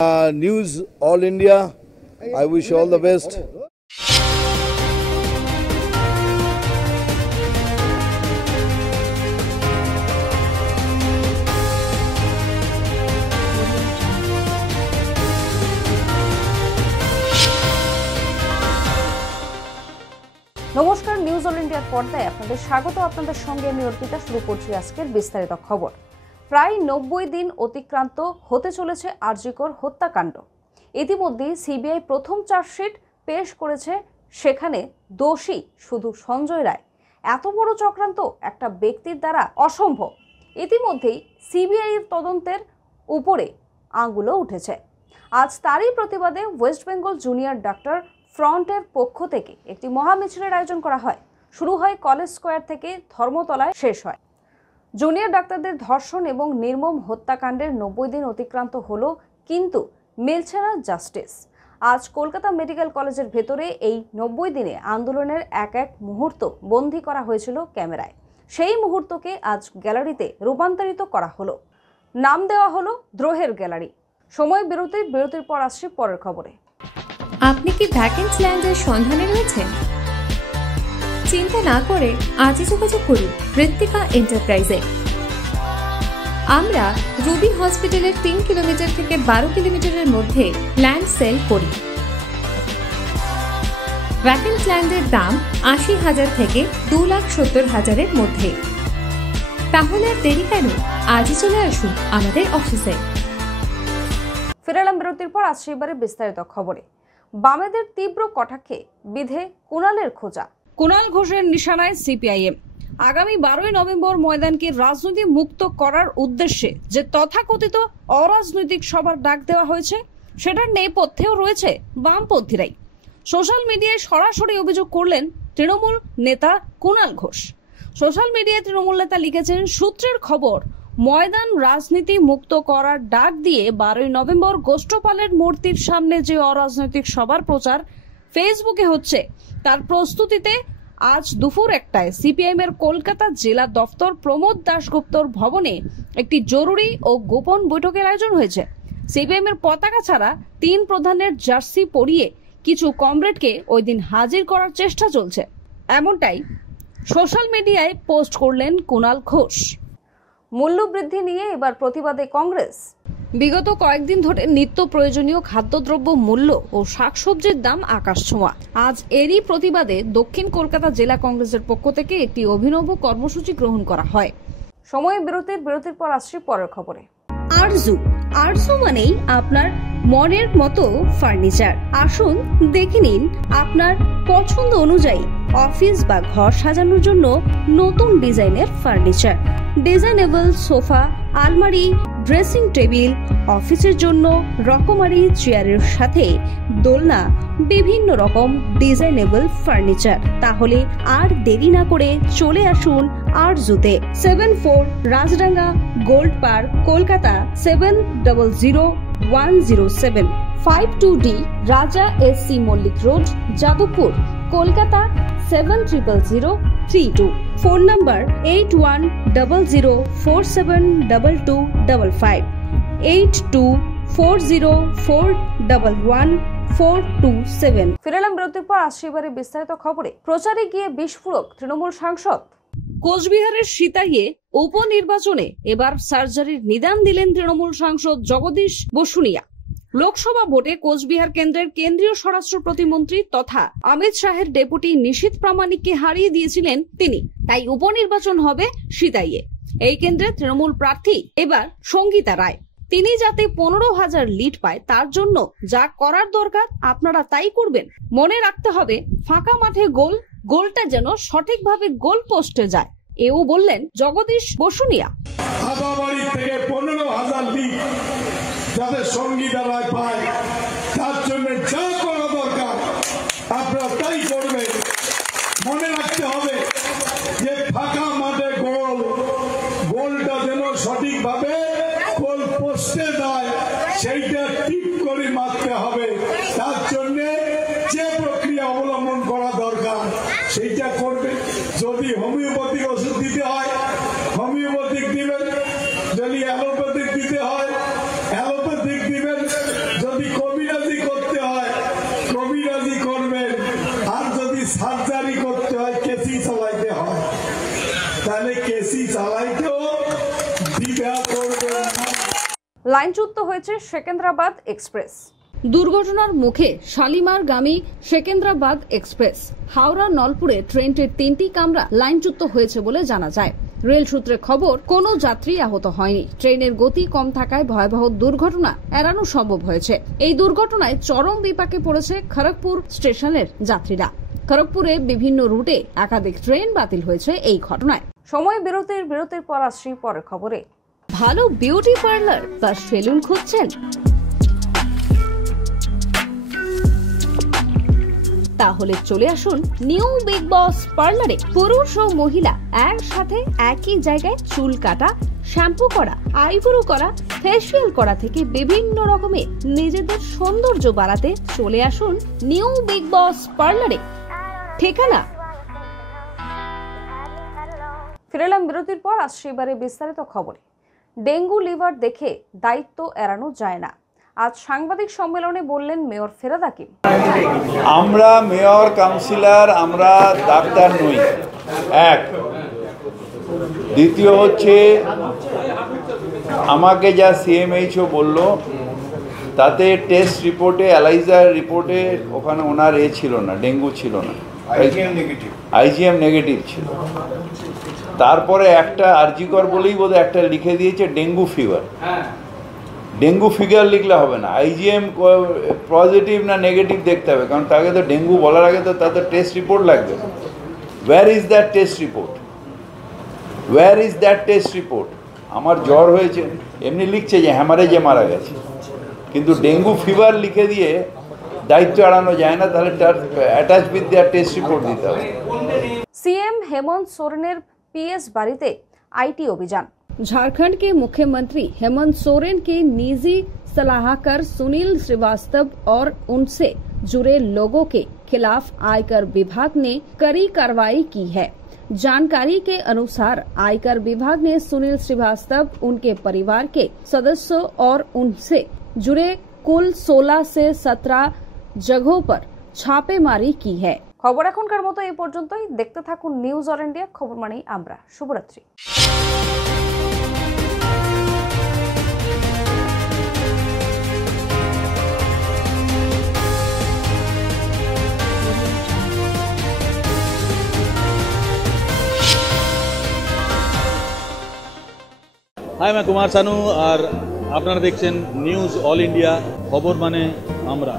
News All India, I wish all the best. নমস্কার, news all ইন্ডিয়ার পর্দায় আপনাদের স্বাগত। আপনাদের সঙ্গে আমি অর্পিতা। শুরু করছি আজকের বিস্তারিত খবর। প্রায় 90 দিন অতিক্রান্ত হতে চলেছে আরজিকর হত্যাকাণ্ড। ইতিমধ্যে সিবিআই প্রথম চার্জশিট পেশ করেছে, সেখানে দোষী শুধু সঞ্জয় রায়। এত বড় চক্রান্ত একটা ব্যক্তির দ্বারা অসম্ভব। ইতিমধ্যেই সিবিআই এর তদন্তের উপরে আঙুলও উঠেছে। আজ তারই প্রতিবাদে ওয়েস্ট বেঙ্গল জুনিয়র ডাক্তার ফ্রন্টের পক্ষ থেকে একটি মহামিছিলের আয়োজন করা হয়। শুরু হয় কলেজ স্কোয়ার থেকে ধর্মতলায় শেষ হয়। জুনিয়র ডাক্তারদের ধর্ষণ এবং নির্মম হত্যাকাণ্ডের 90 দিন অতিক্রান্ত হলো, কিন্তু মিলছে না জাস্টিস। আজ কলকাতা মেডিকেল কলেজের ভেতরে এই 90 দিনে আন্দোলনের এক এক মুহূর্ত বন্দী করা হয়েছিল ক্যামেরায়। সেই মুহূর্তকে আজ গ্যালারিতে রূপান্তরিত করা হলো। নাম দেওয়া হলো দ্রোহের গ্যালারি। সময় বিরতির পর আসছে পরের খবরে। আপনি কি ভ্যাকেন্ট ল্যান্ডের সন্ধানে রয়েছেন? চিন্তা না করে আজই যোগাযোগ করুন ঋত্বিকা এন্টারপ্রাইজে। আমরা রুবি হসপিটালের 3 কিলোমিটার থেকে 12 কিলোমিটারের মধ্যে ল্যান্ড সেল করি। ভ্যাকেন্ট ল্যান্ডের দাম 80,000 থেকে 2,70,000-এর মধ্যে। তাহলে আর দেরি কেন, আজই চলে আসুন আমাদের অফিসে। ফিরালাম বিরতির পর। আসছে এবারে বিস্তারিত খবরে। বামেদের তীব্র কটাক্ষে বিধে কুণালের খোঁজা। কুণাল ঘোষের নিশানায় সিপিআইএম। আগামী 12 নভেম্বর ময়দানকে রাজনীতি মুক্ত করার উদ্দেশ্যে যে তথাকথিত অরাজনৈতিক সভার ডাক দেওয়া হয়েছে, সেটার নেপথ্যেও রয়েছে বামপন্থীরাই। সোশ্যাল মিডিয়ায় সরাসরি অভিযোগ করলেন তৃণমূল নেতা কুণাল ঘোষ। সোশ্যাল মিডিয়ায় তৃণমূল নেতা লিখেছেন, সূত্রের খবর, ময়দান রাজনীতি মুক্ত করার ডাক দিয়ে 12 নভেম্বর গোষ্ঠপালের মূর্তির সামনে যে অরাজনৈতিক সভার প্রচার ফেসবুকে হচ্ছে, তার প্রস্তুতিতে আজ দুপুর 1টায় সিপিআইএম এর কলকাতা জেলা দফতর প্রমোদ দাশগুপ্তর ভবনে একটি জরুরি ও গোপন বৈঠকের আয়োজন হয়েছে। সিপিআইএম এর পতাকা ছাড়া 3 প্রধানের জার্সি পরিয়ে কিছু কমরেডকে ওই দিন হাজির করার চেষ্টা চলছে, এমনটাই সোশ্যাল মিডিয়ায় পোস্ট করলেন কুণাল ঘোষ। মূল্যবৃদ্ধি নিয়ে এবার প্রতিবাদে কংগ্রেস। বিগত কয়েকদিন ধরে নিত্য প্রয়োজনীয় খাদ্যদ্রব্য মূল্য ও শাকসবজির দাম আকাশছোঁয়া। আজ এরই প্রতিবাদে দক্ষিণ কলকাতা জেলা কংগ্রেসের পক্ষ থেকে একটি অভিনব কর্মসূচি গ্রহণ করা হয়। সময় বিরতির পর আসছে পরের খবরে। আরজু মানেই আপনার মনের মতো ফার্নিচার। আসুন দেখে নিন আপনার পছন্দ অনুযায়ী অফিস বা ঘর সাজানোর জন্য নতুন ডিজাইনের ফার্নিচার। ডিজাইনেবল সোফা, আলমারি, ড্রেসিং টেবিল, অফিসের জন্য রকমারি চেয়ারের সাথে দোলনা, বিভিন্ন রকম ডিজাইনেবল ফার্নিচার। তাহলে আর দেরি না করে চলে আসুন আরজুতে। 74 Rajdanga gold park, Kolkata 700107। 52D Raja SC Mallick road, Jadavpur, Kolkata 700032। Phone number 8100472255, 8240411427। ফিরালাম বিরতির পর। আসছে এবারে বিস্তারিত খবরে। প্রচারে গিয়ে বিস্ফোরক তৃণমূল সাংসদ। কোচবিহারের সিতাইয়ে উপনির্বাচনে এবার সার্জারির নিদান দিলেন তৃণমূল সাংসদ জগদীশ বসুনিয়া। লোকসভা ভোটে কোচবিহার কেন্দ্রের কেন্দ্রীয় স্বরাষ্ট্র প্রতিমন্ত্রী তথা অমিত শাহের ডেপুটি নিশীথ প্রামাণিককে হারিয়ে দিয়েছিলেন তিনি। তাই উপনির্বাচন হবে সিতাইয়ে। এই কেন্দ্রে তৃণমূল প্রার্থী এবার সঙ্গীতা রায়। তিনি যাতে 15,000 লিড পায়, তার জন্য যা করার দরকার আপনারা তাই করবেন। মনে রাখতে হবে, ফাঁকা মাঠে গোলটা যেন সঠিকভাবে গোল পোস্টে যায়, এও বললেন জগদীশ বসুনিয়া। থেকে 15,000 লিড যাতে সঙ্গীতা রায় পায়, তার জন্য যা করা দরকার আপনারা তাই করবেন। মনে রাখতে হবে যে ফাঁকা মাঠে গোলটা যেন সঠিকভাবে গোল পোস্টে দেয়, সেইটা ঠিক করে মারতে হবে। তার জন্য যে প্রক্রিয়া অবলম্বন করা দরকার সেইটা করবে। যদি হোমিওপ্যাথিক ওষুধ দিতে হয় হোমিওপ্যাথিক দিবেন, যদি অ্যালোপ্যাথিক দিতে হয় অ্যালোপ্যাথিক দিবেন। লাইনচ্যুত হয়েছে সেকেন্দ্রাবাদ এক্সপ্রেস। দুর্ঘটনার মুখে শালিমারগামী সেকেন্দ্রাবাদ এক্সপ্রেস হাওড়া নলপুরে ট্রেনটির 3টি কামরা লাইনচ্যুত হয়েছে বলে জানা যায়। রেল সূত্রে খবর, কোনো যাত্রী আহত হয়নি। ট্রেনের গতি কম থাকায় ভয়াবহ দুর্ঘটনা এড়ানো সম্ভব হয়েছে। এই দুর্ঘটনায় চরম বিপাকে পড়েছে খড়গপুর স্টেশনের যাত্রীরা। খড়গপুরে বিভিন্ন রুটে একাধিক ট্রেন বাতিল হয়েছে এই ঘটনায়। সময় বিরতির পর আসছি পরের খবরে। ভালো বিউটি পার্লার বা সেলুন খুঁজছেন? তাহলে চলে আসুন নিউ বিগ বস পার্লারে। পুরুষ ও মহিলা একসাথে একই জায়গায় চুল কাটা, শ্যাম্পু করা, আইব্রো করা, ফেসিয়াল করা থেকে বিভিন্ন রকমের নিজেদের সৌন্দর্য বাড়াতে চলে আসুন নিউ বিগ বস পার্লারে। ঠিকানা ফিরে এলাম বিরতির পর, আসছে এবারে বিস্তারিত খবরে। ডেঙ্গু লিভার দেখে দায়িত্ব এড়ানো যায় না, আজ সাংবাদিক সম্মেলনে বললেন মেয়র ফেরাদ হাকিম। আমরা মেয়র, কাউন্সিলর, আমরা ডাক্তার নই। এক, দ্বিতীয় হচ্ছে আমাকে যা সিএমএইচও বলল তাতে টেস্ট রিপোর্টে, অ্যালাইজার রিপোর্টে ওখানে ওনার ছিল না, ডেঙ্গু ছিল না, আইজিএম নেগেটিভ ছিল। তারপরে একটা আরজিকর বলেই বোধহয় একটা লিখে দিয়েছে ডেঙ্গু ফিভার। ডেঙ্গু ফিগার লিখলে হবে না, আইজিএম পজিটিভ না নেগেটিভ দেখতে হবে, কারণ তাকে তো ডেঙ্গু বলার আগে তো তাদের টেস্ট রিপোর্ট লাগবে। Where is that test report? Where is that test report? আমার জ্বর হয়েছে এমনি লিখছে যে হ্যামারেজে মারা গেছে, কিন্তু ডেঙ্গু ফিভার লিখে দিয়ে দায়িত্ব এড়ানো যায় না, তাহলে তার attach with their test report দিতে হবে। सीएम हेमंत सोरेनेर पीएस बाड़ीते आईटी अभियान। झारखंड के मुख्यमंत्री हेमंत सोरेन के निजी सलाहकार सुनील श्रीवास्तव और उनसे जुड़े लोगों के खिलाफ आयकर विभाग ने कड़ी कार्रवाई की है। जानकारी के अनुसार आयकर विभाग ने सुनील श्रीवास्तव, उनके परिवार के सदस्यों और उनसे जुड़े कुल 16 से 17 जगहों पर छापेमारी की है। খবর এখনকার মতো এই পর্যন্তই। দেখতে থাকুন নিউজ অল ইন্ডিয়া, খবর মানেই আমরা। শুভরাত্রি। हाय, मैं कुमार सानू और আপনারা দেখছেন নিউজ অল ইন্ডিয়া, খবর মানে আমরা।